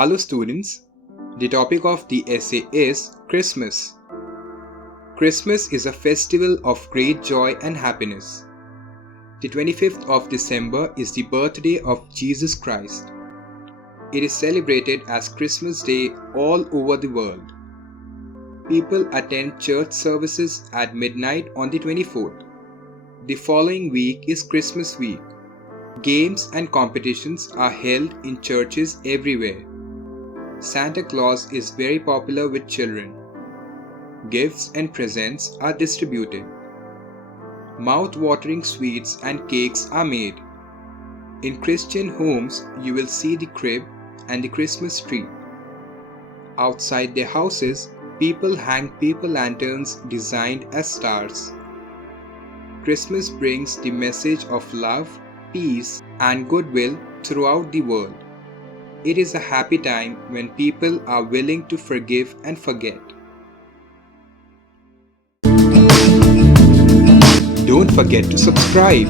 Hello students, the topic of the essay is Christmas. Christmas is a festival of great joy and happiness. The 25th of December is the birthday of Jesus Christ. It is celebrated as Christmas Day all over the world. People attend church services at midnight on the 24th. The following week is Christmas week. Games and competitions are held in churches everywhere. Santa Claus is very popular with children. Gifts and presents are distributed. Mouth-watering sweets and cakes are made. In Christian homes, you will see the crib and the Christmas tree. Outside their houses, people hang paper lanterns designed as stars. Christmas brings the message of love, peace, and goodwill throughout the world. It is a happy time when people are willing to forgive and forget. Don't forget to subscribe.